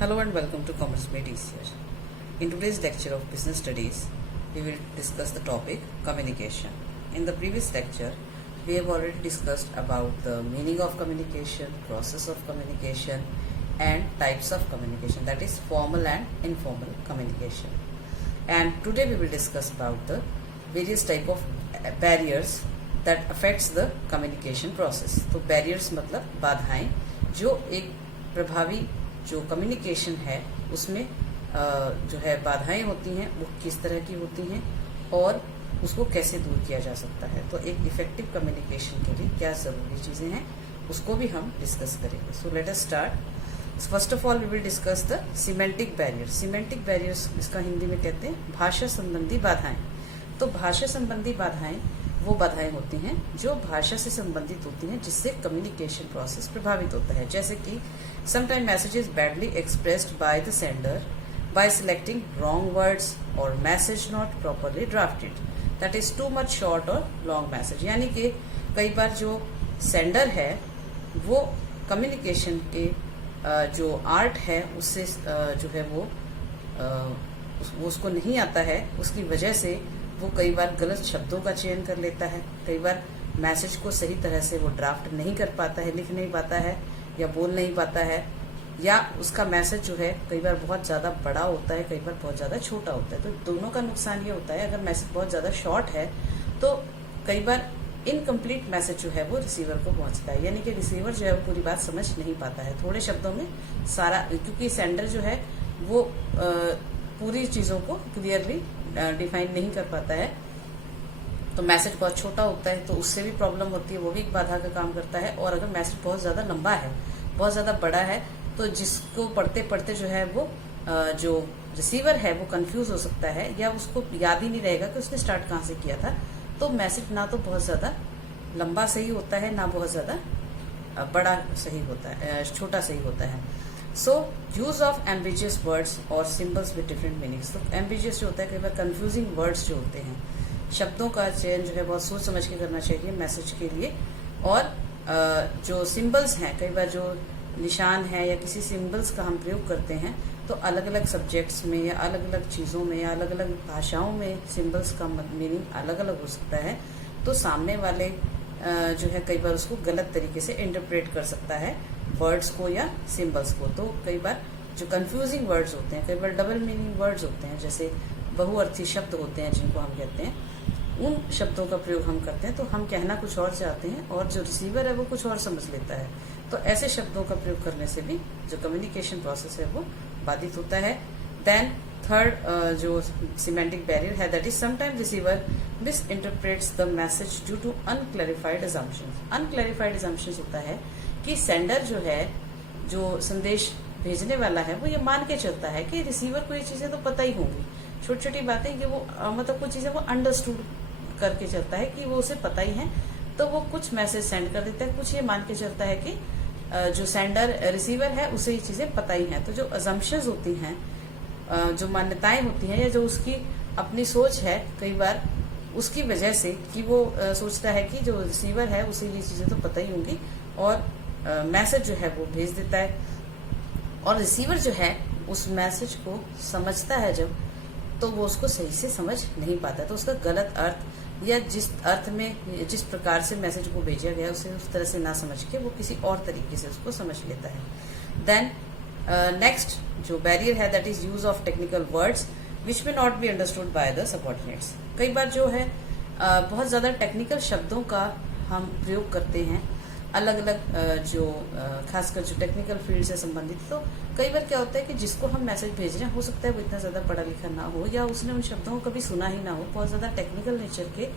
Hello and welcome to Commerce Made Easier. In today's lecture of Business Studies, we will discuss the topic communication. In the previous lecture, we have already discussed about the meaning of communication, process of communication, and types of communication, that is formal and informal communication. And today we will discuss about the various type of barriers that affects the communication process. तो barriers मतलब बाधाएं जो एक प्रभावी जो communication है उसमें जो है बाधाएं होती हैं वो किस तरह की होती हैं और उसको कैसे दूर किया जा सकता है। तो एक इफेक्टिव कम्युनिकेशन के लिए क्या जरूरी चीजें हैं उसको भी हम डिस्कस करेंगे। So let us start. First of all we will discuss the semantic barrier. Semantic barriers इसका हिंदी में कहते हैं भाषा संबंधी बाधाएं। तो भाषा संबंधी बाधाएं वो बाधाएं होती हैं जो भाषा से संबंधित होती हैं जिससे कम्युनिकेशन प्रोसेस प्रभावित होता है। जैसे कि sometime message is badly expressed by the sender by selecting wrong words और message not properly drafted, that is too much short और लॉन्ग मैसेज। यानी कि कई बार जो सेंडर है वो कम्युनिकेशन के जो आर्ट है उससे जो है वो उसको नहीं आता है, उसकी वजह से वो कई बार गलत शब्दों का चयन कर लेता है। कई बार मैसेज को सही तरह से वो ड्राफ्ट नहीं कर पाता है, लिख नहीं पाता है या बोल नहीं पाता है, या उसका मैसेज जो है कई बार बहुत ज्यादा बड़ा होता है, कई बार बहुत ज्यादा छोटा होता है। तो दोनों का नुकसान ये होता है, अगर मैसेज बहुत ज्यादा शॉर्ट है तो कई बार इनकम्प्लीट मैसेज जो है वो रिसीवर को पहुंचता है, यानी कि रिसीवर जो है वो पूरी बात समझ नहीं पाता है। थोड़े शब्दों में सारा, क्योंकि सेंडर जो है वो पूरी चीजों को क्लियरली डिफाइन नहीं कर पाता है, तो मैसेज बहुत छोटा होता है तो उससे भी प्रॉब्लम होती है, वो भी एक बाधा का काम करता है। और अगर मैसेज बहुत ज्यादा लंबा है, बहुत ज्यादा बड़ा है, तो जिसको पढ़ते पढ़ते जो है वो जो रिसीवर है वो कंफ्यूज हो सकता है या उसको याद ही नहीं रहेगा कि उसने स्टार्ट कहाँ से किया था। तो मैसेज ना तो बहुत ज्यादा लंबा सही होता है, ना बहुत ज्यादा बड़ा सही होता है, छोटा सही होता है। सो यूज ऑफ एम्बिजियस वर्ड्स और सिंबल्स विद डिफरेंट मीनिंग्स। तो एम्बिजियस जो होता है कई बार कंफ्यूजिंग वर्ड्स जो होते हैं, शब्दों का चयन जो है बहुत सोच समझ के करना चाहिए मैसेज के लिए। और जो सिंबल्स हैं, कई बार जो निशान है या किसी सिंबल्स का हम प्रयोग करते हैं तो अलग अलग सब्जेक्ट्स में या अलग अलग चीजों में या अलग अलग भाषाओं में सिंबल्स का मीनिंग अलग अलग हो सकता है। तो सामने वाले जो है कई बार उसको गलत तरीके से इंटरप्रेट कर सकता है वर्ड्स को या सिंबल्स को। तो कई बार जो कंफ्यूजिंग वर्ड्स होते हैं, कई बार डबल मीनिंग वर्ड्स होते हैं, जैसे बहुअर्थी शब्द होते हैं जिनको हम कहते हैं, उन शब्दों का प्रयोग हम करते हैं तो हम कहना कुछ और चाहते हैं और जो रिसीवर है वो कुछ और समझ लेता है। तो ऐसे शब्दों का प्रयोग करने से भी जो कम्युनिकेशन प्रोसेस है वो बाधित होता है। देन थर्ड जो सिमेंटिक बैरियर है, that is sometime receiver misinterprets the message due to unclarified assumptions. Unclarified assumptions होता है कि सेंडर जो है, जो संदेश भेजने वाला है, वो ये मान के चलता है कि रिसीवर को ये चीजें तो पता ही होंगी, छोटी छोटी बातें कि वो मतलब कुछ चीजें वो अंडरस्टूड करके चलता है कि वो उसे पता ही है, तो वो कुछ मैसेज सेंड कर देता है। कुछ ये मान के चलता है कि जो सेंडर रिसीवर है उसे ये चीजें पता ही है। तो जो अजम्पशंस होती हैं, जो मान्यताएं होती हैं या जो उसकी अपनी सोच है, कई बार उसकी वजह से कि वो सोचता है कि जो रिसीवर है उसे ये चीजें तो पता ही होंगी और मैसेज जो है वो भेज देता है। और रिसीवर जो है उस मैसेज को समझता है जब, तो वो उसको सही से समझ नहीं पाता, तो उसका गलत अर्थ या जिस अर्थ में जिस प्रकार से मैसेज को भेजा गया उसे उस तरह से ना समझ के वो किसी और तरीके से उसको समझ लेता है। देन नेक्स्ट जो बैरियर है, that is use of technical words which may not be understood by the subordinates. कई बार जो है बहुत ज्यादा टेक्निकल शब्दों का हम प्रयोग करते हैं, अलग अलग जो खासकर जो टेक्निकल फील्ड से संबंधित। तो कई बार क्या होता है कि जिसको हम मैसेज भेज रहे हैं, हो सकता है वो इतना ज्यादा पढ़ा लिखा ना हो या उसने उन शब्दों को कभी सुना ही ना हो, बहुत ज्यादा टेक्निकल नेचर के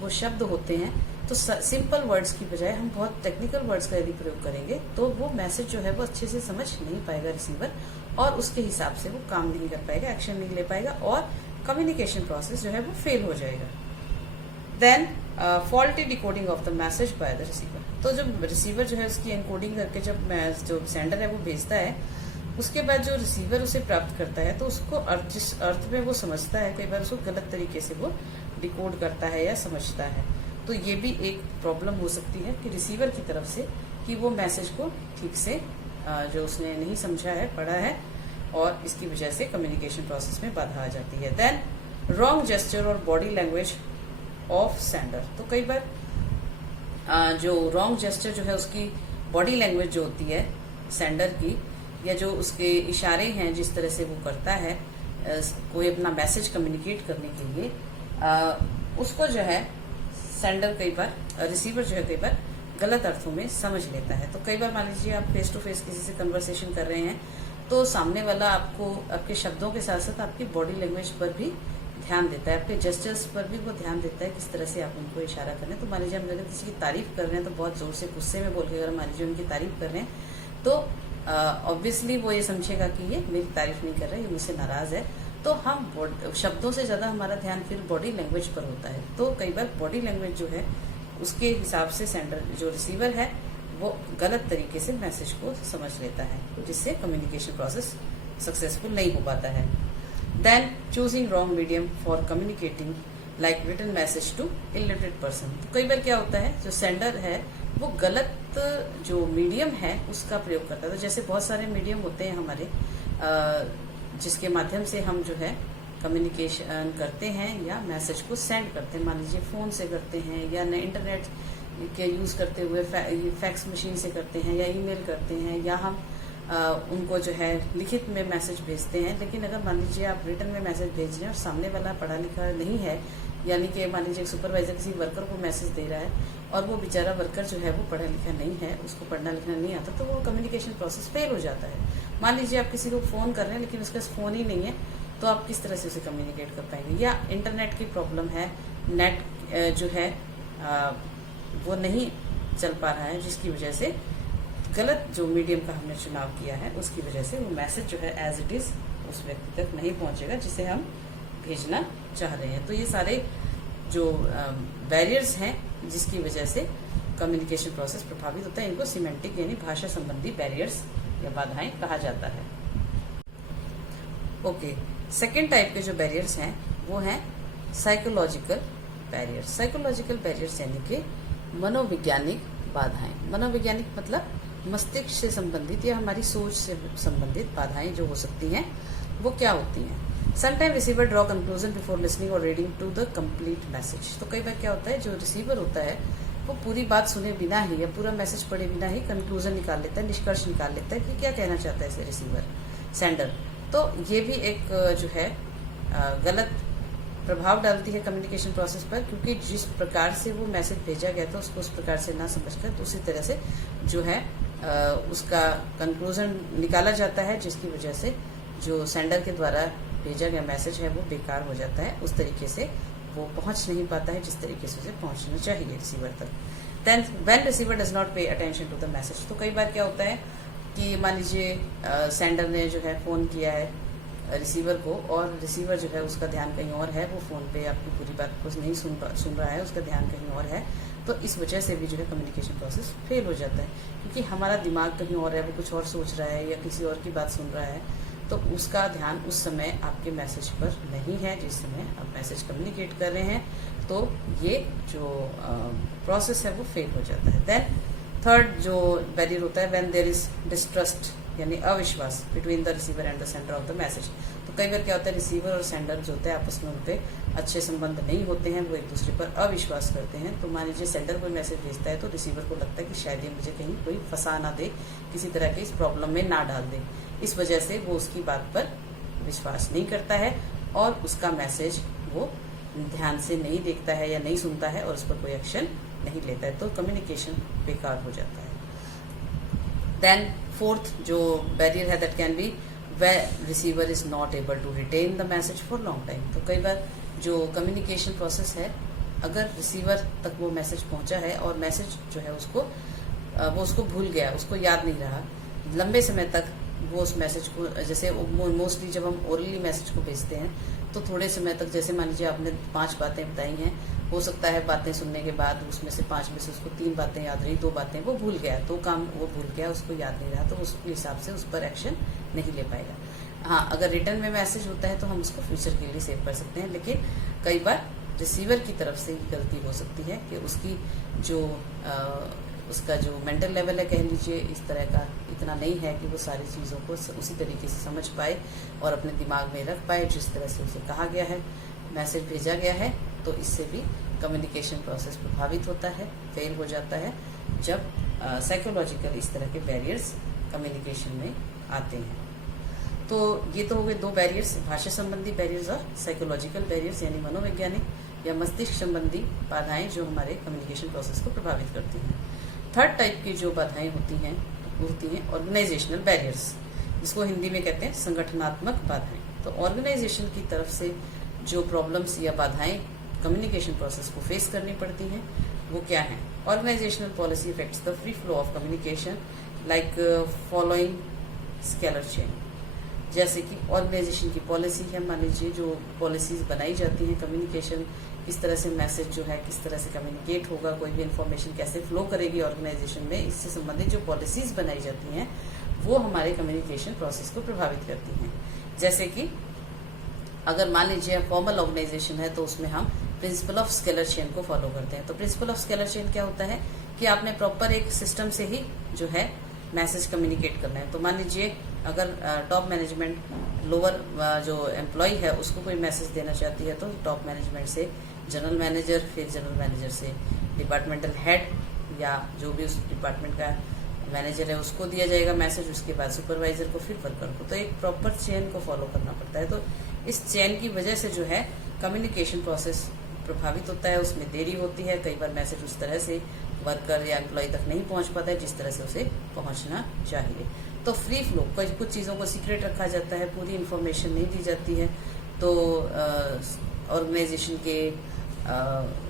वो शब्द होते हैं। तो सिंपल वर्ड्स की बजाय हम बहुत टेक्निकल वर्ड्स का यदि प्रयोग करेंगे तो वो मैसेज जो है वो अच्छे से समझ नहीं पाएगा रिसीवर, और उसके हिसाब से वो काम नहीं कर पाएगा, एक्शन नहीं ले पाएगा और कम्युनिकेशन प्रोसेस जो है वो फेल हो जाएगा। Then faulty decoding of the message by the receiver. तो जब रिसीवर जो है उसकी एनकोडिंग करके जब जो सेंडर है वो भेजता है, उसके बाद जो रिसीवर उसे प्राप्त करता है तो उसको जिस अर्थ में वो समझता है, कई बार उसको गलत तरीके से वो डिकोड करता है या समझता है। तो ये भी एक प्रॉब्लम हो सकती है कि रिसीवर की तरफ से कि वो मैसेज को ठीक से जो उसने नहीं समझा है, पढ़ा है, और इसकी वजह से कम्युनिकेशन प्रोसेस में बाधा आ जाती है। देन रॉन्ग जेस्चर और बॉडी लैंग्वेज ऑफ सेंडर। तो कई बार जो रॉन्ग जेस्चर जो है उसकी बॉडी लैंग्वेज जो होती है सेंडर की, या जो उसके इशारे हैं जिस तरह से वो करता है कोई अपना मैसेज कम्युनिकेट करने के लिए, उसको जो है सेंडर कई बार, रिसीवर जो है कई बार गलत अर्थों में समझ लेता है। तो कई बार मान लीजिए आप फेस टू फेस किसी से कन्वर्सेशन कर रहे हैं तो सामने वाला आपको आपके शब्दों के साथ साथ आपकी बॉडी लैंग्वेज पर भी ध्यान देता है, आपके जेस्चर्स पर भी वो ध्यान देता है किस तरह से आप उनको इशारा कर रहे हैं। तो मान लीजिए हम अगर किसी की तारीफ कर रहे हैं तो बहुत जोर से गुस्से में बोल के अगर मान लीजिए उनकी तारीफ कर रहे हैं तो ऑब्वियसली वो ये समझेगा कि ये मेरी तारीफ नहीं कर रहा है, ये मुझसे नाराज है। तो हम शब्दों से ज्यादा हमारा ध्यान फिर बॉडी लैंग्वेज पर होता है। तो कई बार बॉडी लैंग्वेज जो है उसके हिसाब से सेंडर जो रिसीवर है वो गलत तरीके से मैसेज को समझ लेता है, जिससे कम्युनिकेशन प्रोसेस सक्सेसफुल नहीं हो पाता है। Then choosing wrong medium for communicating like written message to illiterate person. तो कई बार क्या होता है जो सेंडर है वो गलत जो मीडियम है उसका प्रयोग करता है। तो जैसे बहुत सारे मीडियम होते हैं हमारे जिसके माध्यम से हम जो है कम्युनिकेशन करते हैं या मैसेज को सेंड करते हैं। मान लीजिए फोन से करते हैं या इंटरनेट के यूज करते हुए फैक्स मशीन से करते हैं या ईमेल करते हैं, या हम उनको जो है लिखित में मैसेज भेजते हैं। लेकिन अगर मान लीजिए आप रिटर्न में मैसेज भेज रहे हैं और सामने वाला पढ़ा लिखा नहीं है, यानी कि मान लीजिए सुपरवाइजर किसी वर्कर को मैसेज दे रहा है और वो बेचारा वर्कर जो है वो पढ़ा लिखा नहीं है, उसको पढ़ना लिखना नहीं आता, तो वो कम्युनिकेशन प्रोसेस फेल हो जाता है। मान लीजिए आप किसी को फोन कर रहे हैं लेकिन उसके पास फोन ही नहीं है, तो आप किस तरह से उसे कम्युनिकेट कर पाएंगे। या इंटरनेट की प्रॉब्लम है, नेट जो है वो नहीं चल पा रहा है, जिसकी वजह से गलत जो मीडियम का हमने चुनाव किया है उसकी वजह से वो मैसेज जो है एज इट इज उस व्यक्ति तक नहीं पहुंचेगा जिसे हम भेजना चाह रहे हैं। तो ये सारे जो बैरियर्स हैं जिसकी वजह से कम्युनिकेशन प्रोसेस प्रभावित होता है, इनको सिमेंटिक यानी भाषा संबंधी बैरियर्स या बाधाएं कहा जाता है। ओके, सेकेंड टाइप के जो बैरियर्स हैं वो हैं साइकोलॉजिकल बैरियर्स। साइकोलॉजिकल बैरियर्स यानी कि मनोवैज्ञानिक बाधाएं। मनोवैज्ञानिक मतलब मस्तिष्क से संबंधित या हमारी सोच से संबंधित बाधाएं जो हो सकती हैं वो क्या होती हैं। Sometime receiver draw conclusion before listening और reading to the complete message. तो कई बार क्या होता है जो रिसीवर होता है वो पूरी बात सुने बिना ही या पूरा मैसेज पढ़े बिना ही कंक्लूजन निकाल लेता है, निष्कर्ष निकाल लेता है कि क्या कहना चाहता है इसे रिसीवर सेंडर। तो ये भी एक जो है गलत प्रभाव डालती है कम्युनिकेशन प्रोसेस पर, क्योंकि जिस प्रकार से वो मैसेज भेजा गया था उसको उस प्रकार से ना समझकर दूसरी तरह से जो है उसका कंक्लूजन निकाला जाता है, जिसकी वजह से जो सेंडर के द्वारा भेजा गया मैसेज है वो बेकार हो जाता है, उस तरीके से वो पहुंच नहीं पाता है जिस तरीके से उसे पहुंचना चाहिए रिसीवर तक। Then when receiver does not pay attention to the message. तो कई बार क्या होता है कि मान लीजिए सेंडर ने जो है फोन किया है रिसीवर को और रिसीवर जो है उसका ध्यान कहीं और है, वो फोन पे आपकी पूरी बात को नहीं सुन रहा है, उसका ध्यान कहीं और है। तो इस वजह से भी जो है कम्युनिकेशन प्रोसेस फेल हो जाता है, क्योंकि हमारा दिमाग कहीं और है, वो कुछ और सोच रहा है या किसी और की बात सुन रहा है, तो उसका ध्यान उस समय आपके मैसेज पर नहीं है जिस समय आप मैसेज कम्युनिकेट कर रहे हैं। तो ये जो प्रोसेस है वो फेल हो जाता है। देन थर्ड जो बैरियर होता है व्हेन देयर इज डिस्ट्रस्ट यानी अविश्वास between the receiver and the sender of the message. तो कई बार क्या होता है रिसीवर और सेंडर जो होते हैं आपस में उनके अच्छे संबंध नहीं होते हैं, वो एक दूसरे पर अविश्वास करते हैं। तो मान लीजिए सेंडर कोई मैसेज भेजता है तो रिसीवर को लगता है कि शायद ये मुझे कहीं कोई फंसा ना दे, किसी तरह के इस प्रॉब्लम में ना डाल दे, इस वजह से वो उसकी बात पर विश्वास नहीं करता है और उसका मैसेज वो ध्यान से नहीं देखता है या नहीं सुनता है और उस पर कोई एक्शन नहीं लेता है, तो कम्युनिकेशन बेकार हो जाता है। देन फोर्थ जो बैरियर है that can be where receiver is not able to retain the message for long time। तो कई बार जो कम्युनिकेशन प्रोसेस है अगर रिसीवर तक वो मैसेज पहुंचा है और मैसेज जो है वो उसको भूल गया, उसको याद नहीं रहा लंबे समय तक, वो उस मैसेज को जैसे मोस्टली जब हम ओरली मैसेज को भेजते हैं तो थोड़े समय तक, जैसे मान लीजिए आपने 5 बातें बताई हैं, हो सकता है बातें सुनने के बाद उसमें से 5 में से उसको 3 बातें याद रही, 2 बातें वो भूल गया, 2 काम वो भूल गया, उसको याद नहीं रहा, तो उसके हिसाब से उस पर एक्शन नहीं ले पाएगा। हाँ, अगर रिटर्न में मैसेज होता है तो हम उसको फ्यूचर के लिए सेव कर सकते हैं, लेकिन कई बार रिसीवर की तरफ से गलती हो सकती है कि उसकी जो उसका जो मेंटल लेवल है, कह लीजिए इस तरह का इतना नहीं है कि वो सारी चीज़ों को उसी तरीके से समझ पाए और अपने दिमाग में रख पाए जिस तरह से उसे कहा गया है, मैसेज भेजा गया है। तो इससे भी कम्युनिकेशन प्रोसेस प्रभावित होता है, फेल हो जाता है जब साइकोलॉजिकल इस तरह के बैरियर्स कम्युनिकेशन में आते हैं। तो ये तो हो गए दो बैरियर्स, भाषा संबंधी बैरियर्स और साइकोलॉजिकल बैरियर्स यानी मनोवैज्ञानिक या मस्तिष्क संबंधी बाधाएं जो हमारे कम्युनिकेशन प्रोसेस को प्रभावित करती हैं। थर्ड टाइप की जो बाधाएं होती हैं ऑर्गेनाइजेशनल बैरियर्स, जिसको हिंदी में कहते हैं संगठनात्मक बाधाएं। तो ऑर्गेनाइजेशन की तरफ से जो प्रॉब्लम्स या बाधाएं कम्युनिकेशन प्रोसेस को फेस करनी पड़ती हैं वो क्या है? Organisational policy effects the free flow of communication like following scalar chain. जैसे कि ऑर्गेनाइजेशन की पॉलिसी है, मान लीजिए जो पॉलिसीज बनाई जाती हैं कम्युनिकेशन, किस तरह से मैसेज जो है किस तरह से कम्युनिकेट होगा, कोई भी इंफॉर्मेशन कैसे फ्लो करेगी ऑर्गेनाइजेशन में, इससे संबंधित जो पॉलिसीज बनाई जाती हैं वो हमारे कम्युनिकेशन प्रोसेस को प्रभावित करती हैं। जैसे कि अगर मान लीजिए फॉर्मल ऑर्गेनाइजेशन है तो उसमें हम प्रिंसिपल ऑफ स्केलर चेन को फॉलो करते हैं। तो प्रिंसिपल ऑफ स्केलर चेन क्या होता है कि आपने प्रॉपर एक सिस्टम से ही जो है मैसेज कम्युनिकेट करना है। तो मान लीजिए अगर टॉप मैनेजमेंट लोअर जो एम्प्लॉय है उसको कोई मैसेज देना चाहती है तो टॉप मैनेजमेंट से जनरल मैनेजर, फिर जनरल मैनेजर से डिपार्टमेंटल हेड या जो भी उस डिपार्टमेंट का मैनेजर है उसको दिया जाएगा मैसेज, उसके बाद सुपरवाइजर को, फिर वर्कर को। तो एक प्रॉपर चेन को फॉलो करना पड़ता है। तो इस चेन की वजह से जो है कम्युनिकेशन प्रोसेस प्रभावित होता है, उसमें देरी होती है, कई बार मैसेज उस तरह से वर्कर या एम्प्लॉय तक नहीं पहुंच पाता है जिस तरह से उसे पहुंचना चाहिए। तो फ्री फ्लो, कुछ चीज़ों को सीक्रेट रखा जाता है, पूरी इन्फॉर्मेशन नहीं दी जाती है। तो ऑर्गेनाइजेशन के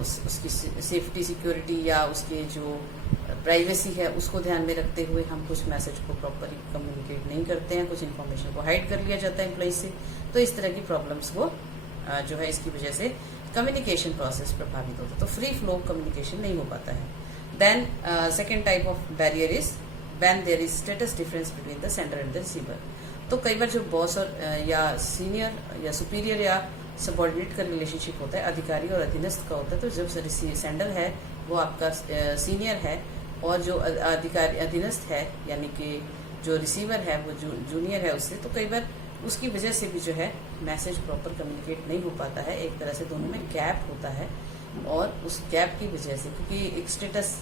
उसकी सेफ्टी सिक्योरिटी या उसके जो प्राइवेसी है उसको ध्यान में रखते हुए हम कुछ मैसेज को प्रॉपरली कम्युनिकेट नहीं करते हैं, कुछ इन्फॉर्मेशन को हाइड कर लिया जाता है एम्प्लॉय से। तो इस तरह की प्रॉब्लम्स को जो है इसकी वजह से कम्युनिकेशन प्रोसेस प्रभावित होता है। तो फ्री फ्लो कम्युनिकेशन नहीं हो पाता है। Then second type of barrier is when there is status difference between the sender and the receiver. तो कई बार जो बॉस और या सीनियर या सुपीरियर या सबॉर्डिनेट का रिलेशनशिप होता है, अधिकारी और अधीनस्थ का होता है। तो जब सेंडर है वो आपका सीनियर है और जो अधिकारी अधीनस्थ है यानी कि जो रिसीवर है वो जूनियर है उससे, तो कई बार उसकी वजह से भी जो है मैसेज प्रॉपर कम्युनिकेट नहीं हो पाता है। एक तरह से दोनों में गैप होता है और उस गैप की वजह से, क्योंकि एक स्टेटस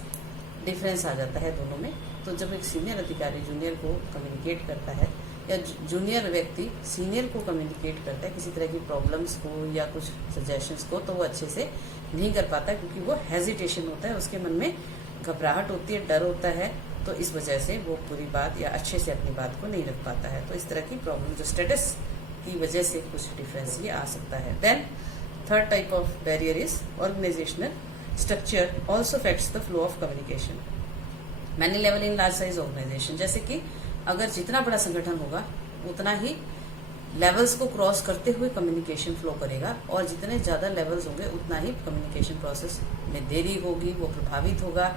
डिफरेंस आ जाता है दोनों में, तो जब एक सीनियर अधिकारी जूनियर को कम्युनिकेट करता है या जूनियर व्यक्ति सीनियर को कम्युनिकेट करता है किसी तरह की प्रॉब्लम्स को या कुछ सजेशंस को, तो वो अच्छे से नहीं कर पाता क्योंकि वो हेजिटेशन होता है, उसके मन में घबराहट होती है, डर होता है। तो इस वजह से वो पूरी बात या अच्छे से अपनी बात को नहीं रख पाता है। तो इस तरह की प्रॉब्लम जो स्टेटस की वजह से कुछ डिफरेंस ये आ सकता है। Then third type of barrier is organisational structure also affects the flow of communication many level in large size organisation. जैसे कि अगर जितना बड़ा संगठन होगा उतना ही लेवल्स को क्रॉस करते हुए कम्युनिकेशन फ्लो करेगा और जितने ज्यादा लेवल्स होंगे उतना ही कम्युनिकेशन प्रोसेस में देरी होगी, वो प्रभावित होगा।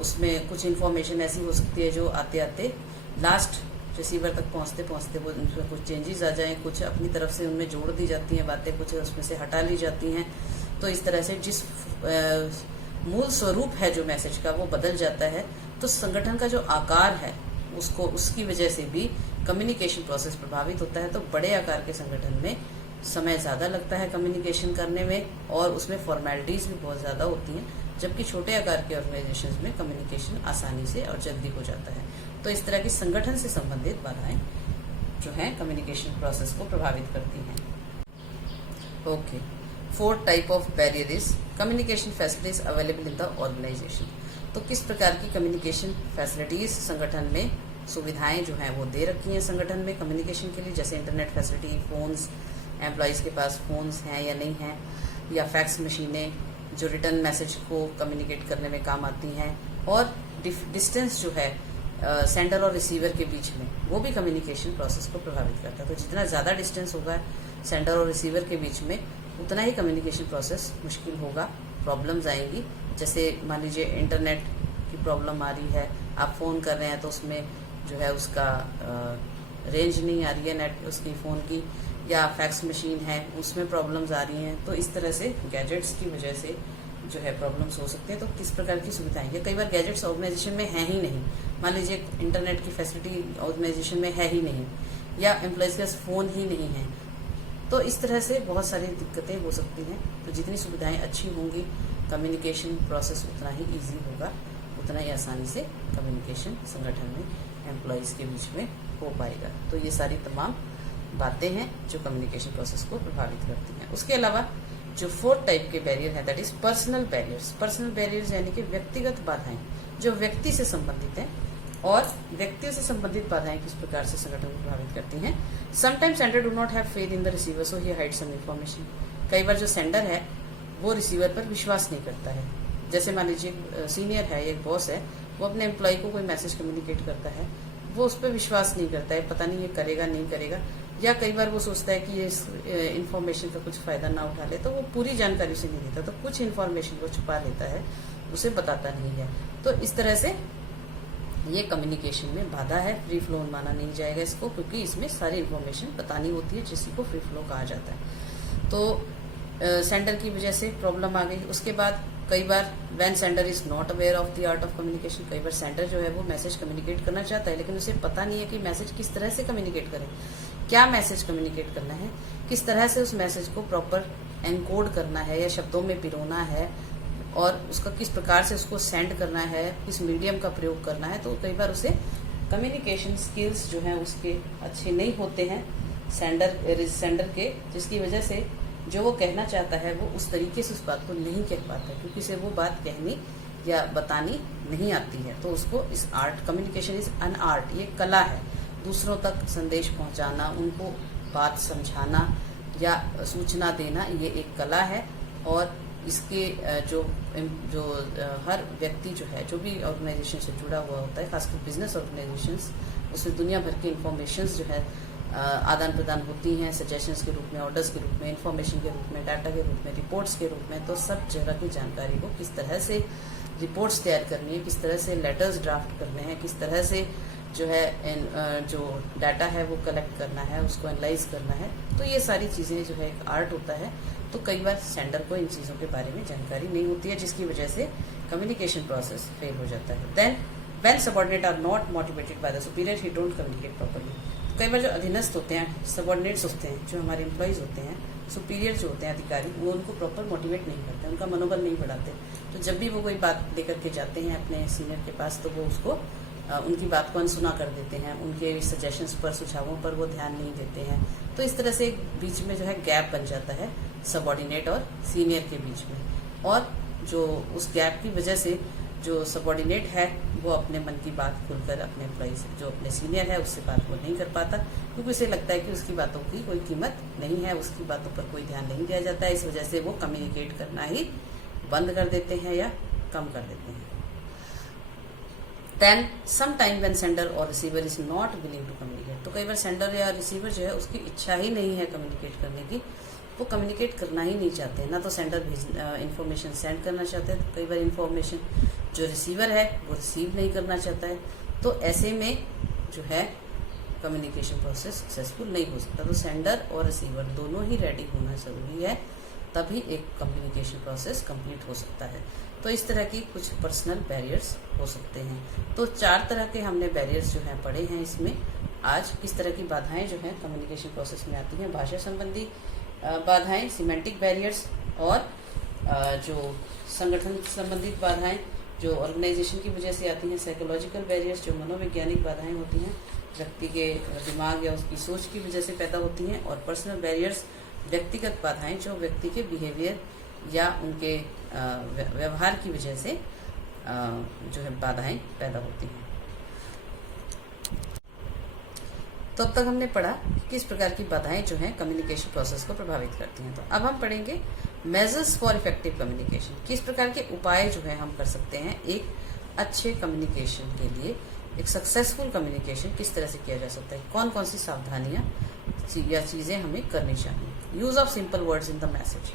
उसमें कुछ इन्फॉर्मेशन ऐसी हो सकती है जो आते आते लास्ट रिसीवर तक पहुंचते पहुंचते वो उसमें कुछ चेंजेस आ जाएं, कुछ अपनी तरफ से उनमें जोड़ दी जाती हैं बातें, कुछ उसमें से हटा ली जाती हैं। तो इस तरह से जिस मूल स्वरूप है जो मैसेज का वो बदल जाता है। तो संगठन का जो आकार है उसको उसकी वजह से भी कम्युनिकेशन प्रोसेस प्रभावित होता है। तो बड़े आकार के संगठन में समय ज़्यादा लगता है कम्युनिकेशन करने में और उसमें फॉर्मेलिटीज भी बहुत ज़्यादा होती हैं, जबकि छोटे आकार के ऑर्गेनाइजेशंस में कम्युनिकेशन आसानी से और जल्दी हो जाता है। तो इस तरह की संगठन से संबंधित बाधाएं जो हैं कम्युनिकेशन प्रोसेस को प्रभावित करती हैं। Okay, fourth type of barrier is communication facilities available in the organisation. तो किस प्रकार की कम्युनिकेशन फैसिलिटीज संगठन में सुविधाएं जो हैं वो दे रखी हैं संगठन में कम्युनिकेशन के लिए, जैसे इंटरनेट फैसिलिटी, फोन्स, एम्प्लॉयज़ के पास फोन्स हैं या नहीं हैं, या फैक्स मशीनें जो रिटर्न मैसेज को कम्युनिकेट करने में काम आती हैं, और डिस्टेंस जो है सेंडर और रिसीवर के बीच में वो भी कम्युनिकेशन प्रोसेस को प्रभावित करता है। तो जितना ज़्यादा डिस्टेंस होगा सेंडर और रिसीवर के बीच में उतना ही कम्युनिकेशन प्रोसेस मुश्किल होगा, प्रॉब्लम्स आएंगी। जैसे मान लीजिए इंटरनेट की प्रॉब्लम आ रही है, आप फ़ोन कर रहे हैं तो उसमें जो है उसका रेंज नहीं आ रही है नेट उसकी फ़ोन की, या फैक्स मशीन है उसमें प्रॉब्लम्स आ रही हैं। तो इस तरह से गैजेट्स की वजह से जो है प्रॉब्लम्स हो सकते हैं, तो किस प्रकार की सुविधाएं, या कई बार गैजेट्स ऑर्गेनाइजेशन में है ही नहीं, मान लीजिए इंटरनेट की फैसिलिटी ऑर्गेनाइजेशन में है ही नहीं, या एम्प्लॉयज के पास फोन ही नहीं है, तो इस तरह से बहुत सारी दिक्कतें हो सकती हैं। तो जितनी सुविधाएं अच्छी होंगी, कम्युनिकेशन प्रोसेस उतना ही ईजी होगा, उतना ही आसानी से कम्युनिकेशन संगठन में एम्प्लॉयज के बीच में हो पाएगा। तो ये सारी तमाम बातें हैं जो कम्युनिकेशन प्रोसेस को प्रभावित करती हैं। उसके अलावा जो फोर्थ टाइप के बैरियर है, that is personal barriers. Personal barriers यानी कि व्यक्तिगत बाधाएं जो व्यक्ति से संबंधित हैं, और व्यक्तियों से संबंधित बाधाएं किस प्रकार से संगठन को प्रभावित करती हैं। Sometimes sender do not have faith in the receiver, so he hide some information. कई बार जो सेंडर है वो रिसीवर पर विश्वास नहीं करता है। जैसे मान लीजिए सीनियर है, एक बॉस है, वो अपने एम्प्लॉय को कोई मैसेज कम्युनिकेट करता है, वो उस पर विश्वास नहीं करता है, पता नहीं ये करेगा नहीं करेगा, या कई बार वो सोचता है कि ये इन्फॉर्मेशन का कुछ फायदा ना उठा ले, तो वो पूरी जानकारी से नहीं देता, तो कुछ इन्फॉर्मेशन को छुपा लेता है, उसे बताता नहीं है। तो इस तरह से ये कम्युनिकेशन में बाधा है, फ्री फ्लो माना नहीं जाएगा इसको, क्योंकि इसमें सारी इन्फॉर्मेशन बतानी होती है, जिसी को फ्री फ्लो कहा जाता है। तो सेंडर की वजह से प्रॉब्लम आ गई। उसके बाद कई बार when sender is not aware of the art of communication, कई बार सेंडर जो है वो मैसेज कम्युनिकेट करना चाहता है, लेकिन उसे पता नहीं है कि मैसेज किस तरह से कम्युनिकेट करें, क्या मैसेज कम्युनिकेट करना है, किस तरह से उस मैसेज को प्रॉपर एनकोड करना है या शब्दों में पिरोना है, और उसका किस प्रकार से उसको सेंड करना है, किस मीडियम का प्रयोग करना है। तो कई बार उसे कम्युनिकेशन स्किल्स जो हैं उसके अच्छे नहीं होते हैं सेंडर के, जिसकी वजह से जो वो कहना चाहता है वो उस तरीके से उस बात को नहीं कह पाता, क्योंकि उसे वो बात कहनी या बतानी नहीं आती है। तो उसको इस art, communication is an art, ये कला है, दूसरों तक संदेश पहुंचाना, उनको बात समझाना या सूचना देना, ये एक कला है। और इसके जो हर व्यक्ति जो है, जो भी ऑर्गेनाइजेशन से जुड़ा हुआ होता है, खासकर बिजनेस ऑर्गेनाइजेशंस, उसमें दुनिया भर के इन्फॉर्मेशंस जो है आदान प्रदान होती हैं, सजेशंस के रूप में, ऑर्डर्स के रूप में, इन्फॉर्मेशन के रूप में, डाटा के रूप में, रिपोर्ट्स के रूप में। तो सब जगह की जानकारी को किस तरह से रिपोर्ट्स तैयार करनी है, किस तरह से लेटर्स ड्राफ्ट करने हैं, किस तरह से जो है जो डाटा है वो कलेक्ट करना है, उसको एनालाइज करना है, तो ये सारी चीज़ें जो है एक आर्ट होता है। तो कई बार सेंडर को इन चीज़ों के बारे में जानकारी नहीं होती है, जिसकी वजह से कम्युनिकेशन प्रोसेस फेल हो जाता है। Then when subordinate are not motivated by the superior, he don't communicate properly. तो कई बार जो अधीनस्थ होते हैं, सबऑर्डिनेट्स होते हैं, जो हमारे एम्प्लॉयज़ होते हैं, सुपीरियर जो होते हैं अधिकारी, वो उनको प्रॉपर मोटिवेट नहीं करते, उनका मनोबल नहीं बढ़ाते। तो जब भी वो कोई बात लेकर के जाते हैं अपने सीनियर के पास, तो वो उसको उनकी बात को अनसुना कर देते हैं, उनके सजेशंस पर, सुझावों पर वो ध्यान नहीं देते हैं। तो इस तरह से एक बीच में जो है गैप बन जाता है सबऑर्डिनेट और सीनियर के बीच में, और जो उस गैप की वजह से जो सबऑर्डिनेट है वो अपने मन की बात खुलकर अपने एम्प्लॉय से, जो अपने सीनियर है, उससे बात वो नहीं कर पाता, क्योंकि उसे लगता है कि उसकी बातों की कोई कीमत नहीं है, उसकी बातों पर कोई ध्यान नहीं दिया जाता है। इस वजह से वो कम्युनिकेट करना ही बंद कर देते हैं या कम कर देते हैं। Then sometime when sender or receiver is not willing to communicate, तो कई बार सेंडर या रिसीवर जो है उसकी इच्छा ही नहीं है कम्युनिकेट करने की, वो कम्युनिकेट करना ही नहीं चाहते हैं। ना तो सेंडर इन्फॉर्मेशन सेंड करना चाहते हैं, तो कई बार इन्फॉर्मेशन जो रिसीवर है वो रिसीव नहीं करना चाहता है। तो ऐसे में जो है कम्युनिकेशन प्रोसेस सक्सेसफुल नहीं हो सकता। तो सेंडर और रिसीवर दोनों ही रेडी होना जरूरी है, तभी एक कम्युनिकेशन प्रोसेस कंप्लीट हो सकता है। तो इस तरह की कुछ पर्सनल बैरियर्स हो सकते हैं। तो 4 तरह के हमने बैरियर्स जो हैं पढ़े हैं इसमें। आज किस तरह की बाधाएं जो हैं कम्युनिकेशन प्रोसेस में आती हैं, भाषा संबंधी बाधाएं, सिमेंटिक बैरियर्स, और जो संगठन संबंधित बाधाएं जो ऑर्गेनाइजेशन की वजह से आती हैं, साइकोलॉजिकल बैरियर्स जो मनोवैज्ञानिक बाधाएं होती हैं, व्यक्ति के दिमाग या उसकी सोच की वजह से पैदा होती हैं, और पर्सनल बैरियर्स व्यक्तिगत बाधाएं जो व्यक्ति के बिहेवियर या उनके व्यवहार की वजह से जो है बाधाएं पैदा होती हैं। तो अब तक हमने पढ़ा किस प्रकार की बाधाएं जो हैं कम्युनिकेशन प्रोसेस को प्रभावित करती हैं। तो अब हम पढ़ेंगे मेजर्स फॉर इफेक्टिव कम्युनिकेशन, किस प्रकार के उपाय जो है हम कर सकते हैं एक अच्छे कम्युनिकेशन के लिए। एक सक्सेसफुल कम्युनिकेशन किस तरह से किया जा सकता है, कौन कौन सी सावधानियां या चीजें हमें करनी चाहिए। Use of simple words in the message,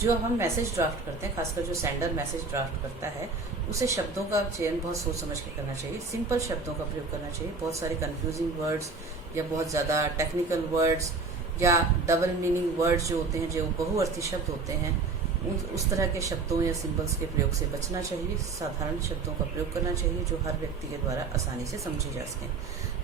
जो हम मैसेज ड्राफ्ट करते हैं, खासकर जो सेंडर मैसेज ड्राफ्ट करता है, उसे शब्दों का चयन बहुत सोच समझ के करना चाहिए, सिंपल शब्दों का प्रयोग करना चाहिए। बहुत सारे कंफ्यूजिंग वर्ड्स या बहुत ज़्यादा टेक्निकल वर्ड्स या डबल मीनिंग वर्ड्स जो होते हैं, जो बहुअर्थी शब्द होते हैं, उस तरह के शब्दों या सिंबल्स के प्रयोग से बचना चाहिए, साधारण शब्दों का प्रयोग करना चाहिए जो हर व्यक्ति के द्वारा आसानी से समझी जा सके।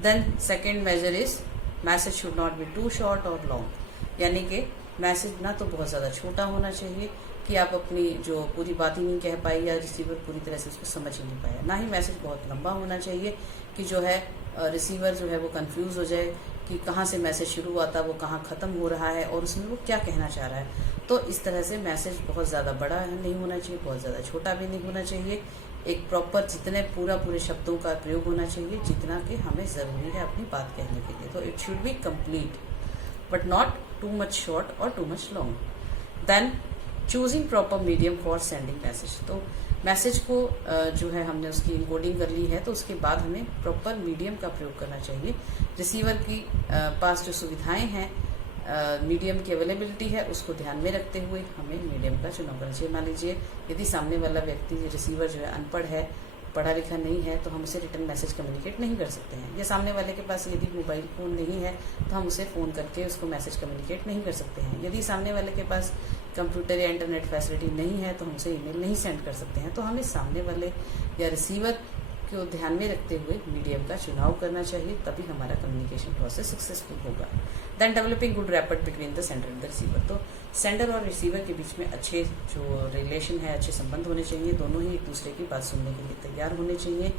Then second measure is message should not be too short और लॉन्ग, यानी कि मैसेज ना तो बहुत ज़्यादा छोटा होना चाहिए कि आप अपनी जो पूरी बात ही नहीं कह पाई या रिसीवर पूरी तरह से उसको समझ ही नहीं पाया, ना ही मैसेज बहुत लंबा होना चाहिए कि जो है रिसीवर जो है वो कंफ्यूज हो जाए कि कहाँ से मैसेज शुरू हुआ था, वो कहाँ ख़त्म हो रहा है और उसमें वो क्या कहना चाह रहा है। तो इस तरह से मैसेज बहुत ज़्यादा बड़ा नहीं होना चाहिए, बहुत ज़्यादा छोटा भी नहीं होना चाहिए। एक प्रॉपर जितने पूरे शब्दों का प्रयोग होना चाहिए जितना कि हमें ज़रूरी है अपनी बात कहने के लिए। तो it should be complete but not too much short और too much long. Then choosing proper medium for sending message. तो मैसेज को जो है हमने उसकी इनकोडिंग कर ली है, तो उसके बाद हमें प्रॉपर मीडियम का प्रयोग करना चाहिए। रिसीवर की पास जो सुविधाएं हैं, मीडियम की अवेलेबिलिटी है, उसको ध्यान में रखते हुए हमें मीडियम का चुनाव करना चाहिए। मान लीजिए यदि सामने वाला व्यक्ति रिसीवर जो है अनपढ़ है, पढ़ा लिखा नहीं है, तो हम उसे रिटर्न मैसेज कम्युनिकेट नहीं कर सकते हैं, या सामने वाले के पास यदि मोबाइल फ़ोन नहीं है तो हम उसे फ़ोन करके उसको मैसेज कम्युनिकेट नहीं कर सकते हैं। यदि सामने वाले के पास कंप्यूटर या इंटरनेट फैसिलिटी नहीं है तो हम उसे ईमेल नहीं सेंड कर सकते हैं। तो हमें सामने वाले या रिसीवर को ध्यान में रखते हुए मीडियम का चुनाव करना चाहिए, तभी हमारा कम्युनिकेशन प्रोसेस सक्सेसफुल होगा। Then developing good rapid between the sender and the receiver. तो सेंडर और रिसीवर के बीच में अच्छे जो रिलेशन है, अच्छे संबंध होने चाहिए, दोनों ही एक दूसरे की बात सुनने के लिए तैयार होने चाहिए,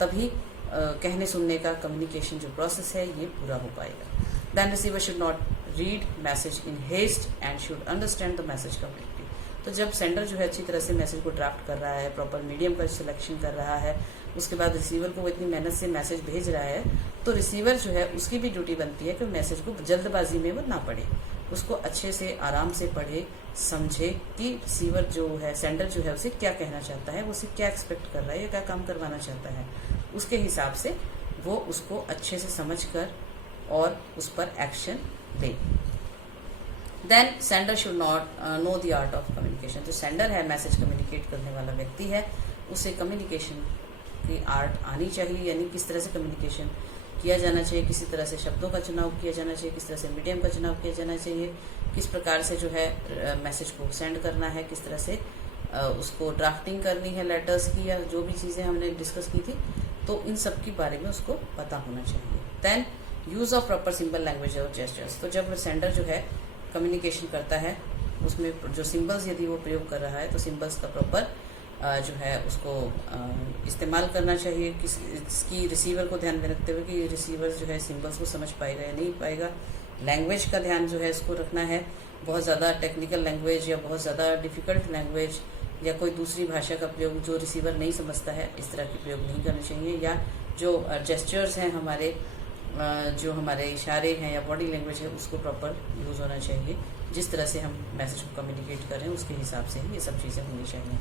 तभी कहने सुनने का कम्युनिकेशन जो प्रोसेस है ये पूरा हो पाएगा। Then receiver should not read message in haste and should understand the message completely. तो जब सेंडर जो है अच्छी तरह से मैसेज को ड्राफ्ट कर रहा है, प्रॉपर मीडियम का सिलेक्शन कर रहा है, उसके बाद रिसीवर को वो इतनी मेहनत से मैसेज भेज रहा है, तो रिसीवर जो है उसकी भी ड्यूटी बनती है कि मैसेज को जल्दबाजी में वो ना पढ़े, उसको अच्छे से आराम से पढ़े, समझे कि रिसीवर जो है, सेंडर जो है उसे क्या कहना चाहता है, वो उसे क्या एक्सपेक्ट कर रहा है या क्या काम करवाना चाहता है। उसके हिसाब से वो उसको अच्छे से समझ कर और उस पर एक्शन ले। Then sender should not know the art of communication. जो सेंडर है, मैसेज कम्युनिकेट करने वाला व्यक्ति है, उसे कम्युनिकेशन की आर्ट आनी चाहिए, यानी किस तरह से कम्युनिकेशन किया जाना चाहिए, किसी तरह से शब्दों का चुनाव किया जाना चाहिए, किस तरह से मीडियम का चुनाव किया जाना चाहिए, किस प्रकार से जो है मैसेज को सेंड करना है, किस तरह से उसको ड्राफ्टिंग करनी है लेटर्स की, या जो भी चीज़ें हमने डिस्कस की थी, तो इन सब के बारे में उसको पता होना चाहिए। Then use of proper symbol language और जेस्चर्स। तो जब सेंडर जो है कम्युनिकेशन करता है, उसमें जो सिंबल्स यदि वो प्रयोग कर रहा है, तो सिंबल्स का प्रॉपर जो है उसको इस्तेमाल करना चाहिए, इसकी रिसीवर को ध्यान में रखते हुए कि रिसीवर जो है सिंबल्स को समझ पाएगा या नहीं पाएगा। लैंग्वेज का ध्यान जो है इसको रखना है, बहुत ज़्यादा टेक्निकल लैंग्वेज या बहुत ज़्यादा डिफ़िकल्ट लैंग्वेज या कोई दूसरी भाषा का प्रयोग जो रिसीवर नहीं समझता है, इस तरह के प्रयोग नहीं करने चाहिए। या जो जेस्चर्स हैं हमारे, जो हमारे इशारे हैं या बॉडी लैंग्वेज है, उसको प्रॉपर यूज़ होना चाहिए। जिस तरह से हम मैसेज को कम्युनिकेट कर रहे हैं उसके हिसाब से ही ये सब चीज़ें होनी चाहिए।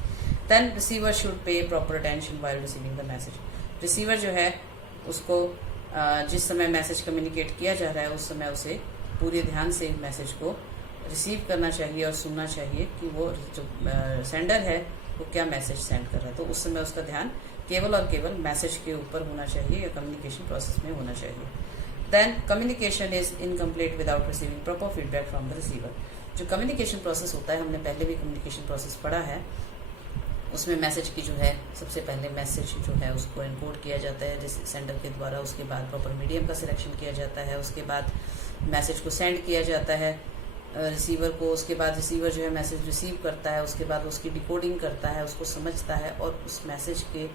Then receiver should pay proper attention while receiving the message. Receiver जो है उसको जिस समय मैसेज कम्युनिकेट किया जा रहा है उस समय उसे पूरे ध्यान से मैसेज को रिसीव करना चाहिए और सुनना चाहिए कि वो जो सेंडर है वो क्या मैसेज सेंड कर रहा है। तो उस समय उसका ध्यान केवल और केवल मैसेज के ऊपर होना चाहिए या कम्युनिकेशन प्रोसेस में होना चाहिए। Then communication is incomplete without receiving proper feedback from the receiver. जो कम्युनिकेशन प्रोसेस होता है, हमने पहले भी कम्युनिकेशन प्रोसेस पढ़ा है, उसमें मैसेज की जो है सबसे पहले मैसेज जो है उसको एनकोड किया जाता है सेंडर के द्वारा, उसके बाद प्रॉपर मीडियम का सिलेक्शन किया जाता है, उसके बाद मैसेज को सेंड किया जाता है रिसीवर को, उसके बाद रिसीवर जो है मैसेज रिसीव करता है, उसके बाद उसकी डिकोडिंग करता है, उसको समझता है और उस मैसेज के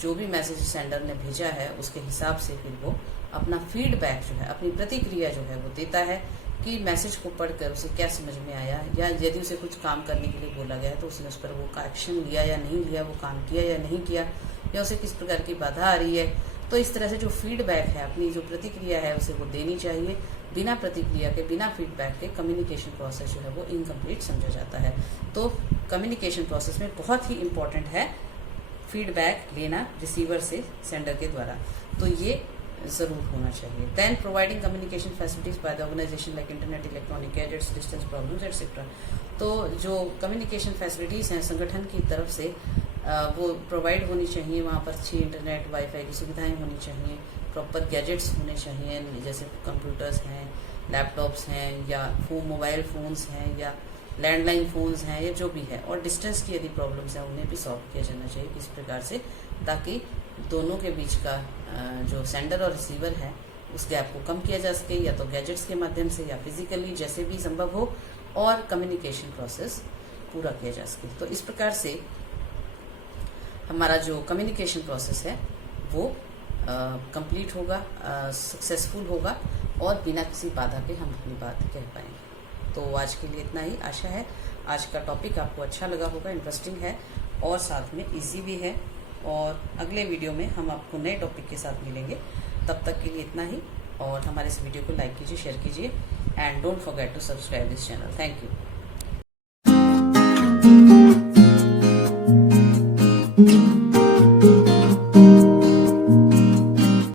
जो भी मैसेज सेंडर ने भेजा है उसके हिसाब से फिर वो अपना फीडबैक जो है, अपनी प्रतिक्रिया जो है वो देता है कि मैसेज को पढ़कर उसे क्या समझ में आया, या यदि उसे कुछ काम करने के लिए बोला गया है तो उसने उस पर वो एक्शन लिया या नहीं लिया, वो काम किया या नहीं किया, या उसे किस प्रकार की बाधा आ रही है। तो इस तरह से जो फीडबैक है, अपनी जो प्रतिक्रिया है उसे वो देनी चाहिए। बिना प्रतिक्रिया के, बिना फीडबैक के कम्युनिकेशन प्रोसेस जो है वो इनकम्प्लीट समझा जाता है। तो कम्युनिकेशन प्रोसेस में बहुत ही इम्पोर्टेंट है फीडबैक लेना रिसीवर से सेंडर के द्वारा, तो ये जरूर होना चाहिए। Then providing communication facilities by the organisation like internet, electronic gadgets, distance problems etcetera. तो जो कम्युनिकेशन फैसिलिटीज हैं संगठन की तरफ से वो प्रोवाइड होनी चाहिए, वहाँ पर अच्छी इंटरनेट, वाईफाई की सुविधाएं होनी चाहिए, प्रॉपर गैजेट्स होने चाहिए, जैसे कंप्यूटर्स हैं, लैपटॉप्स हैं, या मोबाइल फ़ोन्स हैं, या लैंडलाइन फ़ोन्स हैं या जो भी है, और डिस्टेंस की यदि प्रॉब्लम्स हैं उन्हें भी सॉल्व किया जाना चाहिए किस प्रकार से, ताकि दोनों के बीच का जो सेंडर और रिसीवर है उस गैप को कम किया जा सके, या तो गैजेट्स के माध्यम से या फिजिकली, जैसे भी संभव हो, और कम्युनिकेशन प्रोसेस पूरा किया जा सके। तो इस प्रकार से हमारा जो कम्युनिकेशन प्रोसेस है वो कंप्लीट होगा, सक्सेसफुल होगा, और बिना किसी बाधा के हम अपनी बात कह पाएंगे। तो आज के लिए इतना ही। आशा है आज का टॉपिक आपको अच्छा लगा होगा, इंटरेस्टिंग है और साथ में इजी भी है। और अगले वीडियो में हम आपको नए टॉपिक के साथ मिलेंगे। तब तक के लिए इतना ही, और हमारे इस वीडियो को लाइक कीजिए, शेयर कीजिए, and don't forget to subscribe this channel. Thank you.